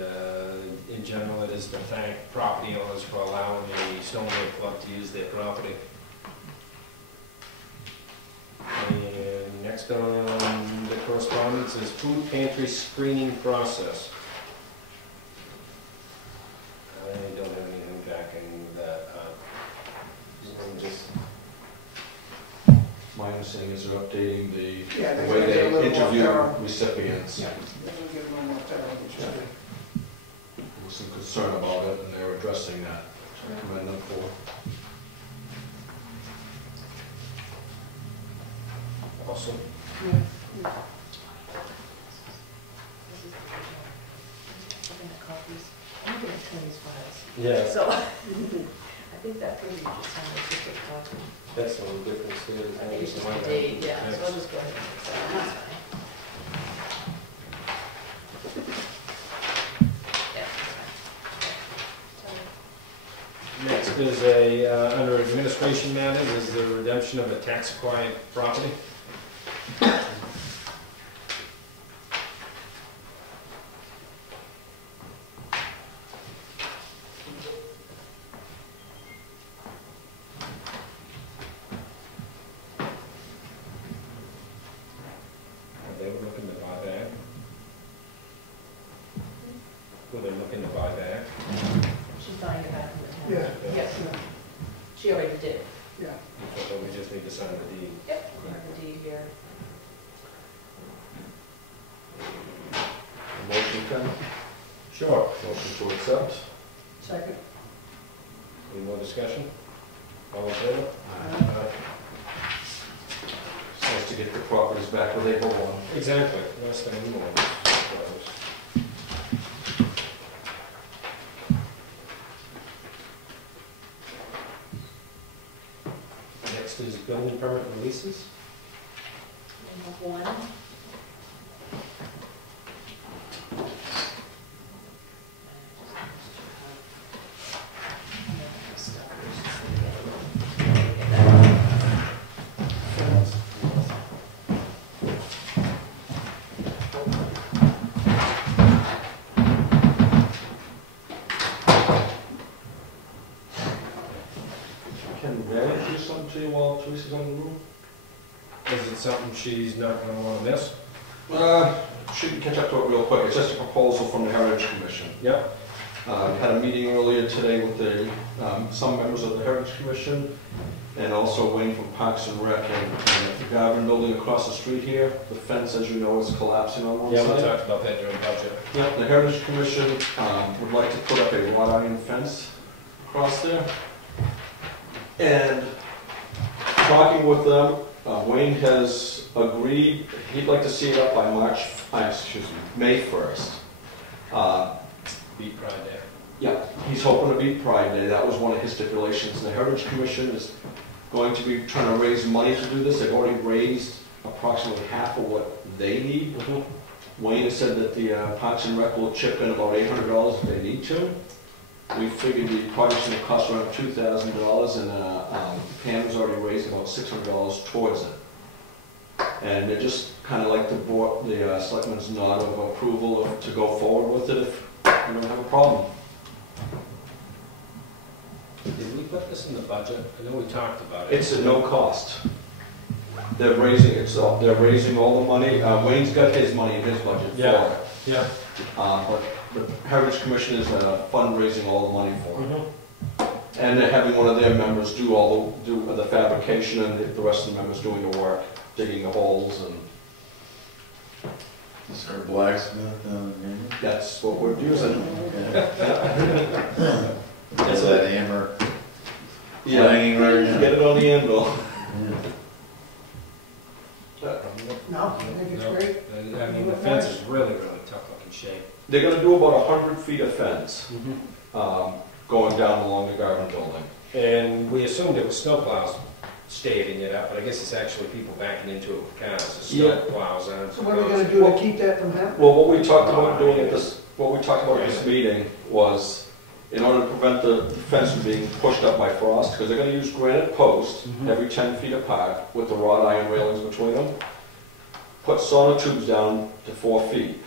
in general, it is to thank property owners for allowing the Snowmobile Club to use their property. And next on the correspondence is food pantry screening process. I don't have anything back in that. Just My understanding is they're updating Yeah, the they're way gonna get a they little more interview thorough. recipients. Yeah, they're gonna get a little more thorough, which is good. There was some concern about it, and they're addressing that. So I commend them for. awesome. Yeah. This is the original. Looking at copies. I'm looking at Tony's files. Yeah, So, I think that pretty much just sounds like just a copy. that's a little different here. I think it's just the date, yeah, so I'll just go ahead and fix that, that's fine. Yeah, that's fine. Next is under administration matters, is the redemption of a tax-acquired property. They were looking to buy back. Were they looking to buy back? She's buying it back from the town. Yeah. Yes. She already did. Yeah. So we just need to sign the deed. Yep. We have the deed here. Motion, Ken? Sure. Motion to accept? Second. Any more discussion? All in favor? It's nice to get the properties back where they belong. Exactly. Last thing we want. Next is building permit releases. We have one. Can Mary do something to you while Teresa's on the room? Is it something she's not gonna wanna miss? She can catch up to it real quick. It's just a proposal from the Heritage Commission. Yep. Had a meeting earlier today with the, some members of the Heritage Commission, and also Wayne from Parks and Rec, and the Garvin building across the street here. The fence, as you know, is collapsing on one Yeah, we side. talked about that during budget. Yep, the Heritage Commission would like to put up a wrought iron fence across there. And talking with them, Wayne has agreed, he'd like to see it up by May 1st. Beat Pride Day. Yeah, he's hoping to beat Pride Day. That was one of his stipulations. The Heritage Commission is going to be trying to raise money to do this. They've already raised approximately half of what they need. Wayne has said that the Parks and Rec will chip in about $800 if they need to. We figured the project's going to cost around $2,000, and Pam has already raised about $600 towards it. And they're just kind of like the board, the selectmen's nod of approval to go forward with it if we don't have a problem. Did we put this in the budget? I know we talked about it. It's at no cost. They're raising it, so they're raising all the money. Wayne's got his money in his budget for Yeah. it. Yeah. But the Heritage Commission is fundraising all the money for it. Mm-hmm. And they're having one of their members do the fabrication, and the rest of the members doing the work, digging the holes, and Is there a blacksmith down there? that's what we're using. Is that hammer Yeah, clanging right now? get it on the anvil. No, I think it's No. great. I mean, the fence is really, really tough looking shape. They're gonna do about 100 feet of fence, Mm-hmm. going down along the Garvin building. And we assumed it was snowplows staving it up, but I guess it's actually people backing into it with cars. The Yeah. snowplows on. So what are we gonna do to keep that from happening? Well, what we talked about doing at this, meeting was, in order to prevent the fence from being pushed up by frost, because they're gonna use granite posts Mhm. every 10 feet apart with the wrought iron railings between them. Put sonotubes down to 4 feet.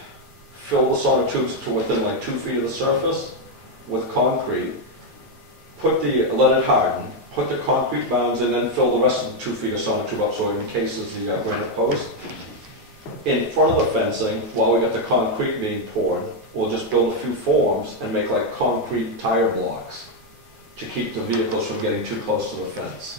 Fill the sonotubes to within like 2 feet of the surface with concrete. Let it harden. Put the concrete bounds in, then fill the rest of the 2 feet of sonotube up so it encases the granite post. In front of the fencing, while we got the concrete being poured, we'll just build a few forms and make like concrete tire blocks to keep the vehicles from getting too close to the fence.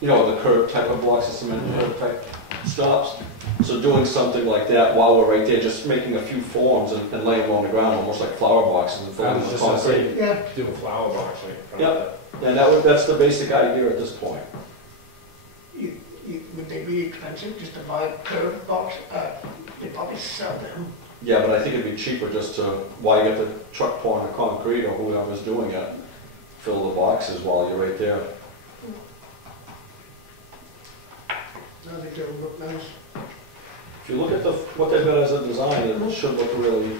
You know, the curb type of blocks, the cement curb type stops. So doing something like that while we're right there, just making a few forms and laying them on the ground, almost like flower boxes, and I filling was them with just gonna concrete. say, Yeah, do a flower box right in front Yep. of it. And that's the basic idea at this point. would they be expensive just to buy curb box? They probably sell them. Yeah, but I think it'd be cheaper just to, while you get the truck pouring the concrete or whoever's doing it, fill the boxes while you're right there. I think that would look nice. If you look at what they've got as a design, it should look really,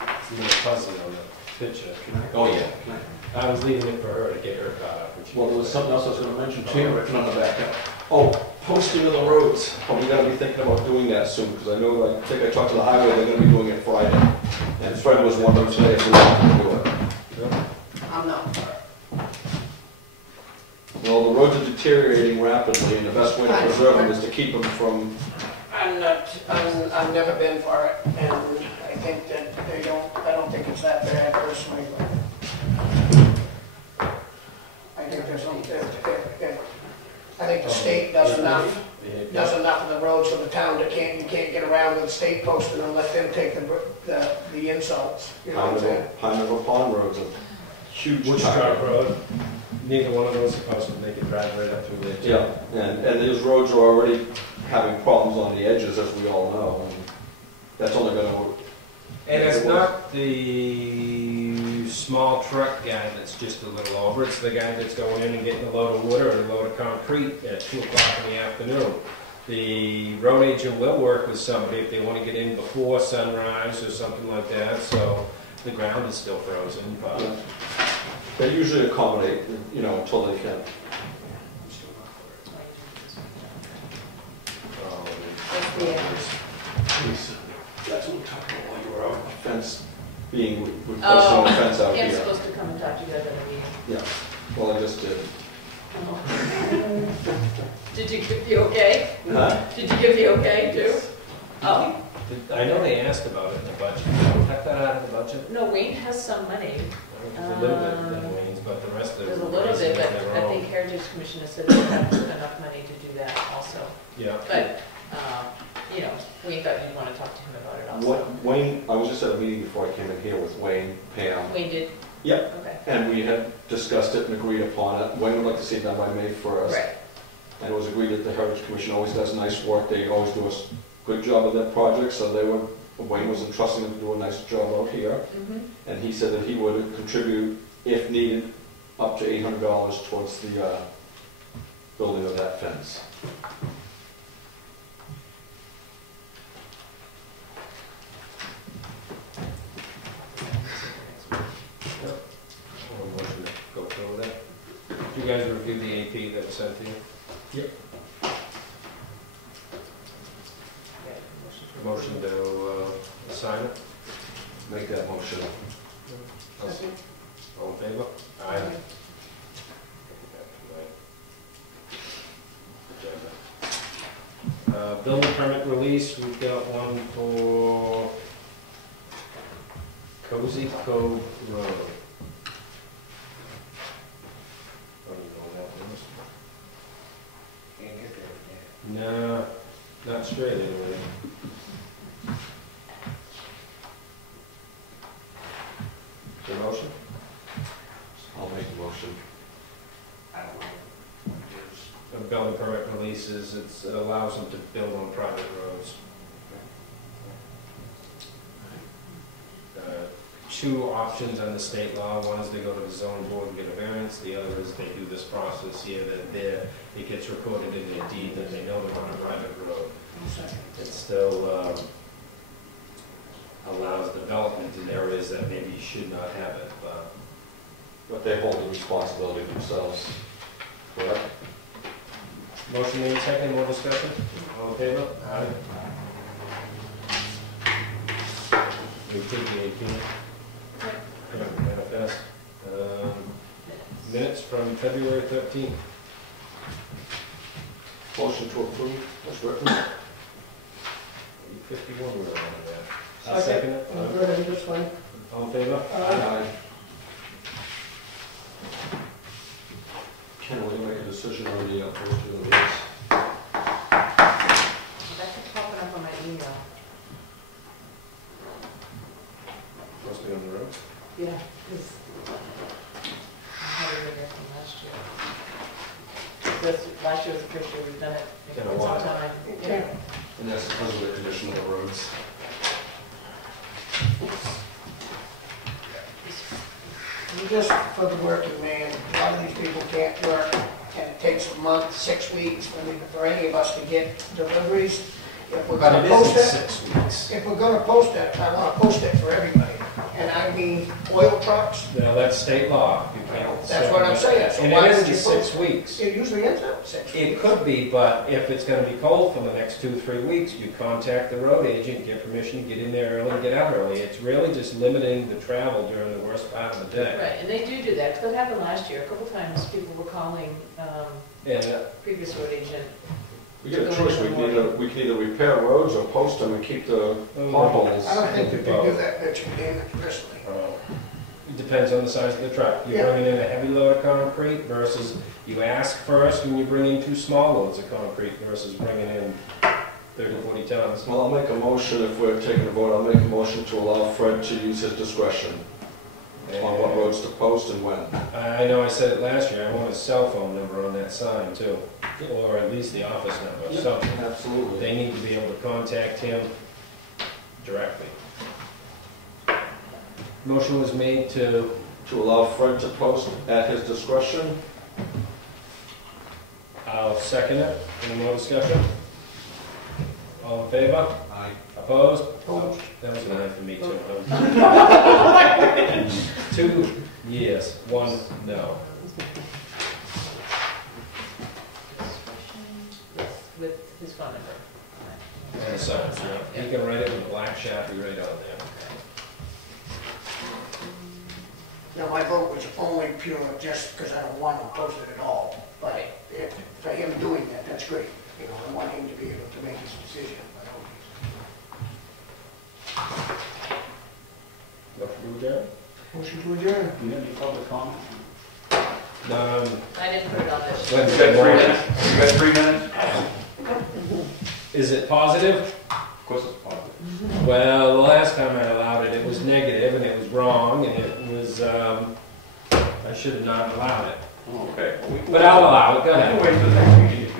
It's a little fuzzy on the picture. oh yeah. I was leaving it for her to get her caught up. when she Well, there was was something else I was gonna mention to you, written on the back. Oh, posting of the roads. Oh, we gotta be thinking about doing that soon, because I know, I think I talked to the highway, they're gonna be doing it Friday. And Fred was wondering today if we wanted to do it. I'm not for it. Well, the roads are deteriorating rapidly, and the best way to preserve them is to keep them from, I've never been for it, and I think that I don't think it's that bad personally, but. think there's, I think the state does enough of the roads for the town that you can't get around with the state posting and let them take the insults, you know what I'm saying? Pine River Pond Road's a huge Woodstock Road, neither one of those are posted, they can drive right up through there. too. Yeah, and those roads are already having problems on the edges, as we all know. And that's only gonna. And it's not the small truck guy that's just a little over, it's the guy that's going in and getting a load of wood or a load of concrete at 2 o'clock in the afternoon. The road agent will work with somebody if they want to get in before sunrise or something like that, so the ground is still frozen, but... Yeah. They usually accommodate, you know, until they can. That's the average. That's what we're talking about while you were out. Fence being, we're placing the fence out Kim's here. supposed to come and talk to you guys at a meeting. Yeah, well, I just did. Did you give the okay? Huh? Did you give the okay too? Oh, I know they asked about it in the budget, cut that out of the budget? no, Wayne has some money. There's a little bit in Wayne's, but the rest of it... There's a little bit, but I think Heritage Commission has said they have enough money to do that also. Yeah. But, you know, Wayne thought you'd want to talk to him about it also. What, Wayne, I was just at a meeting before I came in here with Wayne, Pam. Wayne did? Yep. Okay. And we had discussed it and agreed upon it. Wayne would like to see it done by May 1st. Right. And it was agreed that the Heritage Commission always does nice work. They always do a good job of their project, so they were, Wayne was entrusting them to do a nice job out here. Mm-hmm. And he said that he would contribute, if needed, up to $800 towards the building of that fence. Go through that. Did you guys review the AP that was sent to you? Yep. Motion to sign it? Make that motion. All in favor? Aye. Building permit release, we've got one for Cozy Cove Road. Don't even know what that is. Can't get there, No, not straight anyway. Is there a motion? I'll make the motion. I don't know. The building permit releases, it allows them to build on private roads. Two options under state law. One is they go to the zoning board and get a variance. The other is they do this process here that it gets recorded in their deed that they know they're on a private road. It still allows development in areas that maybe should not have it, But they hold the responsibility themselves, correct? motion made, second, more discussion? All in favor? Aye. We take the 18th. Manifest. Minutes from February 13th. Motion to approve, as written. 51 we were on there. I'll second it. I'm good, this one. All in favor? Aye. Ken, will you make a decision on the posting of these? That's popping up on my email. Posting on the road? Yeah, because I had it in there from last year. Last year was the first year we've done it. Been a It's while. all time. Yeah. And that's because of the condition of the roads. Just for the working man, a lot of these people can't work, and it takes a month, 6 weeks for any of us to get deliveries. If we're But gonna it post isn't it, 6 weeks. if we're gonna post it, I wanna post it for everybody. And I mean, oil trucks, Now, that's state law. You can't. that's what I'm saying. So And why it would isn't you 6 post? weeks. It usually ends up 6 weeks. It could be, but if it's gonna be cold for the next 2-3 weeks, you contact the road agent, get permission to get in there early and get out early. It's really just limiting the travel during the worst part of the day. Right, and they do that, because it happened last year. A couple times people were calling And previous road agent. We get a choice, we can either repair roads or post them and keep the potholes. I don't think that they do that much, personally. Depends on the size of the truck. You're Yeah. bringing in a heavy load of concrete versus you ask first when you bring in 2 small loads of concrete versus bringing in 30, 40 tons. Well, I'll make a motion, if we're taking a vote, I'll make a motion to allow Fred to use his discretion on what roads to post and when. I know I said it last year, I want his cell phone number on that sign too, or at least the office number, so Absolutely. they need to be able to contact him directly. Motion was made to, To allow Fred to post at his discretion. I'll second it. Any more discussion? All in favor? Aye. Opposed? Opposed. That was an aye for me too. 2 yes, 1 no. Yes, with his phone number. And a sign, yeah. He can write it with black Sharpie right on there. Now, my vote was only pure just because I don't want him posted at all. But for him doing that, that's great. You know, I want him to be able to make his decision. Motion to adjourn? Motion to adjourn. Do you have any public comment? I didn't put it on this. You Wednesday got 3 morning. minutes? You got 3 minutes? Is it positive? Of course it's positive. Well, the last time I allowed it, it was negative and it was wrong and it was, I should have not allowed it. Oh, okay. But I'll allow it, go I ahead. can wait for the next meeting if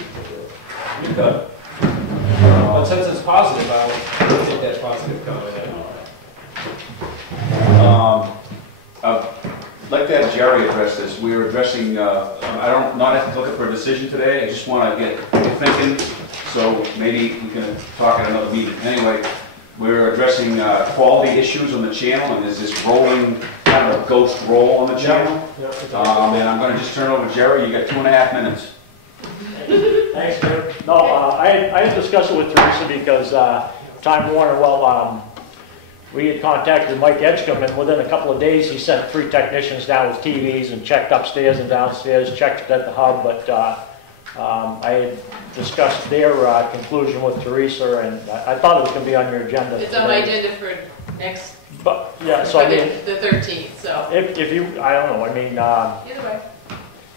you You could. But since it's positive, I'll take that positive comment. I'd like to have Jerry address this. We were addressing, I don't, not looking for a decision today, I just want to get thinking, so maybe we can talk at another meeting. Anyway, we're addressing quality issues on the channel, and there's this rolling, kind of a ghost roll on the channel. And I'm going to just turn it over to Jerry. You got 2.5 minutes. Thanks, Jim. No, I had discussed it with Teresa because Time Warner, we had contacted Mike Edgecombe, and within a couple of days he sent 3 technicians down with TVs and checked upstairs and downstairs, checked at the hub, but I had discussed their conclusion with Teresa, and I thought it was going to be on your agenda. It's on my agenda for next, But, yeah, so I mean, the 13th, so, if you, I don't know, I mean, either way.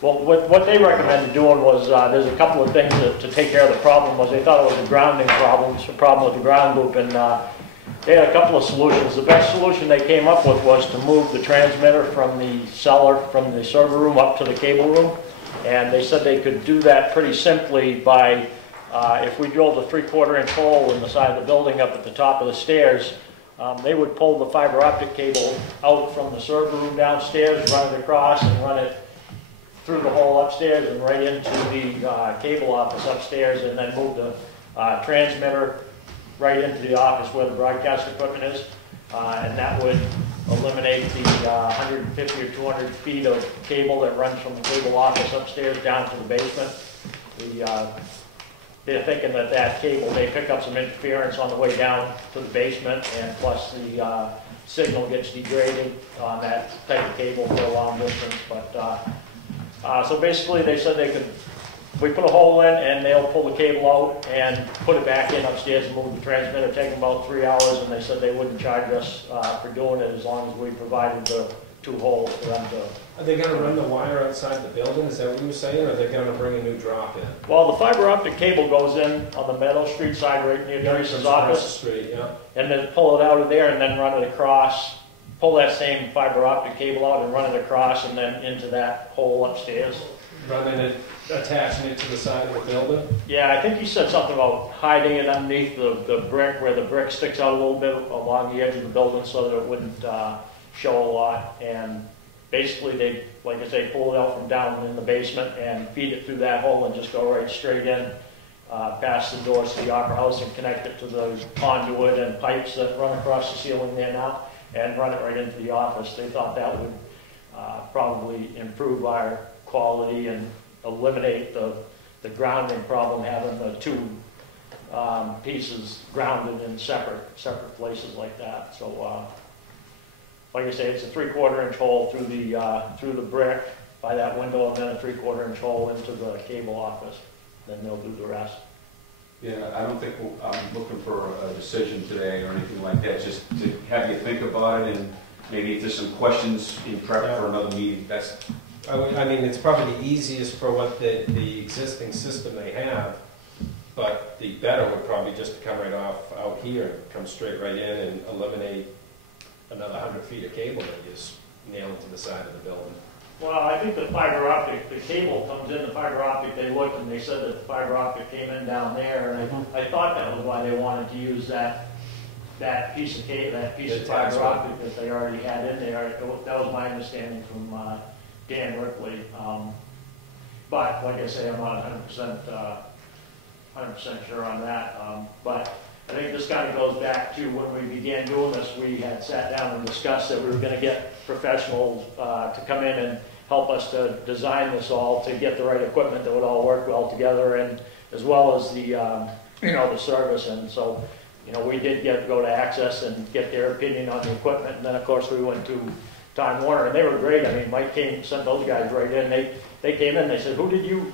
well, what they recommended doing was, there's a couple of things to take care of the problem. Was they thought it was a grounding problem, a problem with the ground loop, and they had a couple of solutions. The best solution they came up with was to move the transmitter from the cellar, from the server room up to the cable room, and they said they could do that pretty simply by, if we drilled a 3/4-inch hole in the side of the building up at the top of the stairs, they would pull the fiber optic cable out from the server room downstairs, run it across, and run it through the hole upstairs and right into the cable office upstairs, and then move the transmitter right into the office where the broadcast equipment is, and that would eliminate the 150 or 200 feet of cable that runs from the cable office upstairs down to the basement. They're thinking that cable may pick up some interference on the way down to the basement, and plus the signal gets degraded on that type of cable for a long distance. But so basically, they said they could. We put a hole in, and they'll pull the cable out and put it back in upstairs and move the transmitter. Take them about 3 hours, and they said they wouldn't charge us for doing it as long as we provided the 2 holes for them to. Are they gonna run the wire outside the building, is that what you were saying, or are they gonna bring a new drop in? Well, the fiber optic cable goes in on the Meadow Street side right near Teresa's office, Across the street, yeah. and then pull it out of there and then run it across, pull that same fiber optic cable out and run it across and then into that hole upstairs. Running it, attaching it to the side of the building? Yeah, I think you said something about hiding it underneath the brick, where the brick sticks out a little bit along the edge of the building so that it wouldn't show a lot. And basically they, like I say, pull it out from down in the basement and feed it through that hole and just go right straight in, past the doors to the Opera House and connect it to those conduit and pipes that run across the ceiling there now and run it right into the office. They thought that would probably improve our quality and eliminate the grounding problem, having the 2 pieces grounded in separate places like that. So like I say, it's a 3/4-inch hole through the brick by that window, and then a 3/4-inch hole into the cable office. Then they'll do the rest. Yeah, I don't think I'm looking for a decision today or anything like that, just to have you think about it, and maybe if there's some questions in prep for another meeting, that's, I mean, it's probably the easiest for what the existing system they have, but the better would probably just to come right off out here, and come straight right in and eliminate another 100 feet of cable that you just nail it to the side of the building. Well, I think the fiber optic, the cable comes in, the fiber optic, they looked and they said that the fiber optic came in down there, and I thought that was why they wanted to use that piece of cable, that piece of fiber optic that they already had in there. That was my understanding from Dan Ripley. But like I say, I'm not 100% sure on that. But I think this kind of goes back to when we began doing this, we had sat down and discussed that we were going to get professionals to come in and help us to design this all, to get the right equipment that would all work well together, and as well as the, the service. And so, we did go to Access and get their opinion on the equipment, and then of course we went to Time Warner, and they were great. I mean, Mike sent those guys right in. They came in, they said, who did you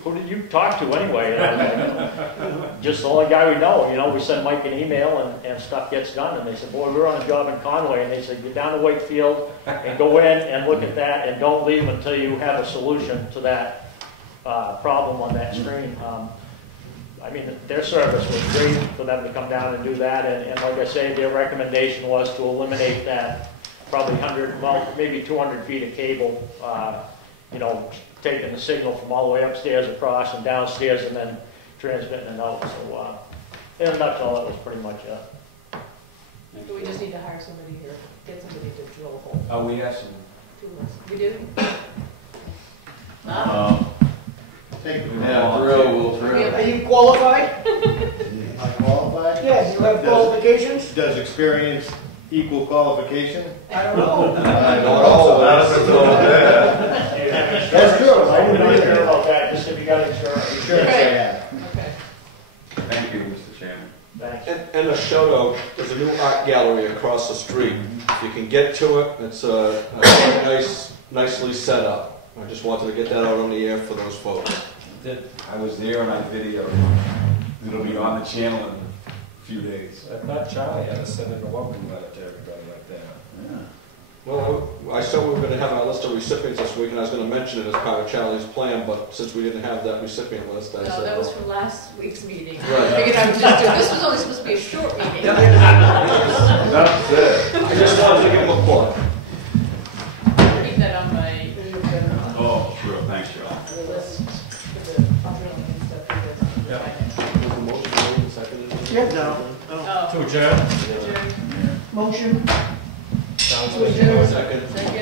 talk to anyway? And I was like, just the only guy we know. We send Mike an email and stuff gets done. And they said, boy, we're on a job in Conway. And they said, get down to Wakefield and go in and look at that, and don't leave until you have a solution to that problem on that screen. I mean, their service was great for them to come down and do that. And like I say, their recommendation was to eliminate that probably 100, well, maybe 200 feet of cable, taking the signal from all the way upstairs across and downstairs and then transmitting it out. So in a nutshell, that was pretty much it. Do we just need to hire somebody here, get somebody to drill a hole? oh, we have some. We do? Yeah, we'll drill. Are you qualified? I qualified? Yeah, you have qualifications? Does experience equal qualification? I don't know. I don't know. That's true. I would not care about that, just if you got insurance. Insurance, yeah. Okay. Thank you, Mr. Chairman. Thanks. And a shout out, there's a new art gallery across the street. If you can get to it, it's nicely set up. I just wanted to get that out on the air for those folks. I was there and I videoed it. It'll be on the channel in a few days. I thought Charlie had to send in a welcome letter to everybody like that. Yeah. Well, I said we were going to have our list of recipients this week, and I was going to mention it as part of Charlie's plan, but since we didn't have that recipient list, I said... No, that was from last week's meeting. Right. I figured I would just do, this was only supposed to be a short meeting. That's it. I just wanted to give him a plug. Keep that on my Oh, sure, thanks, Charlie. list for the drilling and stuff. for the Yeah. finance. Was the motion made and seconded? Yeah, no. Oh, To adjourn? adjourn. Motion. Sounds To like adjourn. Second. Second.